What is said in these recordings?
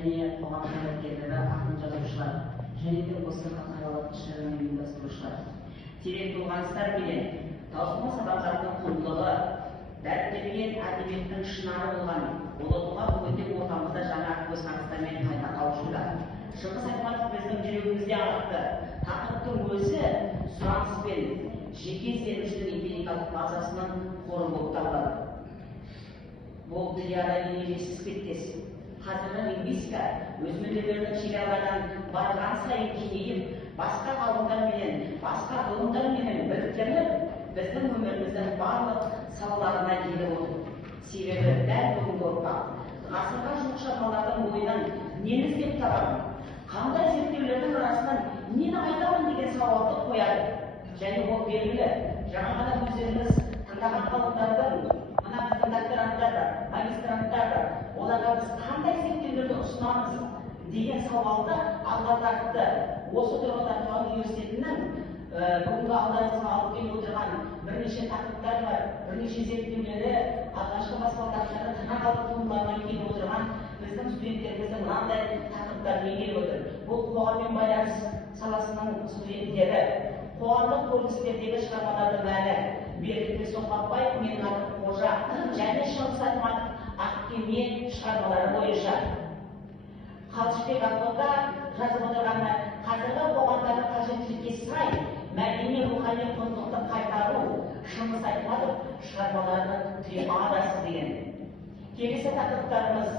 және қоғам қайраткерлері, ақын жазушылар және де осы халықаралық іс-шараның ұйымдастырушылар. Терең толғаныстар менен таусылмас адамзаттың құндылығы, дәріптелген әдебиеттің шынары болған ұлы тұлға бүгінде ортамызда жаңа көзқарастармен қайта қауышуда. Шыңғыс Айтматов біздің жүрегімізде арақты. Тақырыптың өзі сұраныс пен жеке сенімшілік эмпирикалық базасының қоры болып табылады. Бұл триада ережесіз кетпес. Қазіргі лингвистика өз мүдделерінің шекараларынан барған сайын кеңейіп, басқа ғалымдарменен, басқа ғылымдарменен біріктіріліп, біздің өміріміздің барлық салаларына келіп отыр. Себебі дәл бүгінгі ұрпақ ғасырға жуық шығармалардың бойынан нені іздеп табамын, қандай зерттеулердің арасынан нені айтамын деген сауалды қояды. Және ол белгілі, жаңа ғана өздеріңіз тыңдаған ғалымдардың, мына біздің докторанттар да, магистранттар да, оларға біз қандай зерттеулерді ұсынамыз деген сауалды алға тартты. Осы тұрғыда Талас университетінің бүгінгі алдарыңызға алып келіп отырған бірнеше тақырыптар бар, бірнеше зерттеулері, алғашқы баспалдақтары тырнақалды туындылардан келіп отырған біздің студенттеріміздің мынандай тақырыптармен келіп отыр. Бұл қоғаммен байланыс саласының студенттері, қоғамдық көріністердегі шығармалардың мәні, Бердібек Соқпақбаев, менің атым Қожа және Шыңғыс Айтматов Ақкеме шығармалары бойынша. Қалшыбек Ақбота жазып отырғаны қазіргі қоғамдағы қажеттілікке сай мәдени рухани құндылықты қайтару Шыңғыс Айтматов шығармаларының триадасы деген. Келесі тақырыптарымыз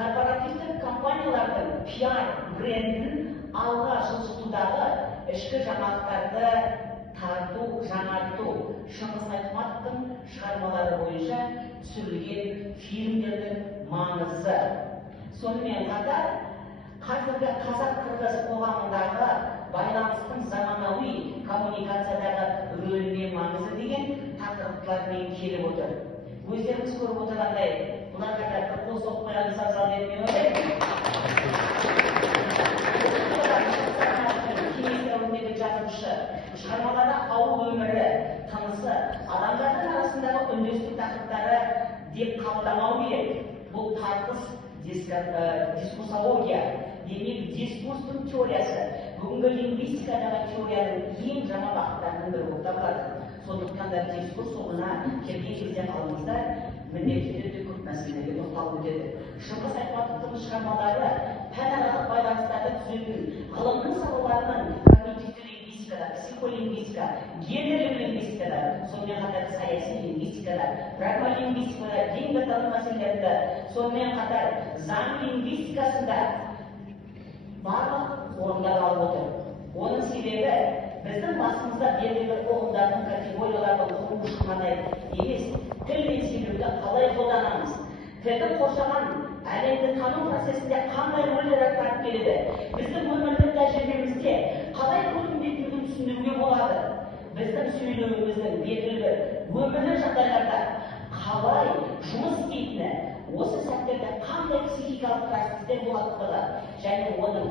корпоративтік компаниялардың пиар брендін алға жылжытудағы ішкі жаңалықтарды тарту, жаңарту Шыңғыс Айтматовтың шығармалары бойынша түсірілген фильмдердің маңызы. Сонымен қатар, қазіргі қазақ-қырғыз қоғамындағы байланыстың заманауи коммуникациядағы рөлі мен маңызы деген тақырыптармен келіп отыр. Өздеріңіз көріп отырғандай, бұларға да бір қол соқпай абзал деп мен ойлаймын. Кеңес дәуіріндегі жазушы, шығармаларда ауыл өмірі, тынысы, адамдардың арасындағы үндестік тақырыптары деп қабылдамау керек. Бұл тартыс дискурсология, демек дискурстың теориясы, бүгінгі лингвистикадағы теорияның ең жаңа бағыттарының бірі болып табылады. Сондықтан да дискурс соңына келген кезде ғалымыздар міндетті түрде көп мәселелерге тоқталып өтеді. Шыңғыс Айтматовтың шығармалары пәнаралық байланыстарды түзетін ғылымның салаларының когнитивті лингвистикада, психолингвистика, гендерлік лингвистикада, сонымен қатар саяси лингвистикада, прагмалингвистикада, дінтану мәселелерінде, сонымен қатар заң лингвистикасында барлық орындар алып отыр. Оның себебі біздің басымызда белгілі ұғымдардың категориялардың құрылышы ғана емес, тіл мен сөйлеуді қалай қолданамыз, тілді қоршаған әлемді тану процесінде қандай рөлдер атқарып келеді, біздің өмірлік тәжірибемізде қалай көрінетіндігін түсіндіруге болады, біздің сөйлеуіміздің белгілі өмірлік жағдайларда қалай жұмыс істейтіні, осы сәттерде қандай психикалық процестер болады және оның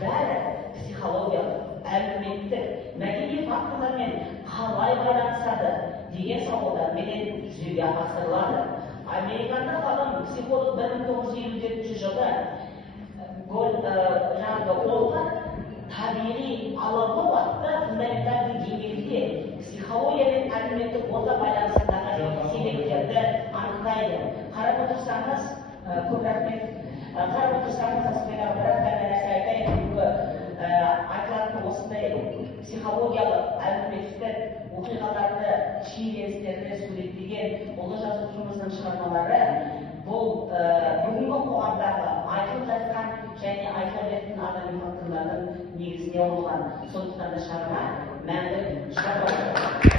бәрі психологиялық, әлеуметтік, мәдени факторлармен қалай байланысады деген сауалдармен жүзеге асырылады. Американдық ғалым психолог 1957 жылы Олға табиғи алабол атты фундаментальды еңбегінде психология мен әлеуметтік орта байланысындағы себептерді анықтайды. Қарап отырсаңыз, көп рахмет. Қарап отырсаңыз, аспайдағы бірақ бір нәрсе айтайын. Айтылатын осындай психологиялық, әлеуметтік оқиғаларды, шиеленістерді суреттеген ұлы жазушымыздың шығармалары бұл бүгінгі қоғамдағы айтылып жатқан және айтыла беретін адами факторлардың негізіне құрылған. Сондықтан да шығарма мәңгі шығарма.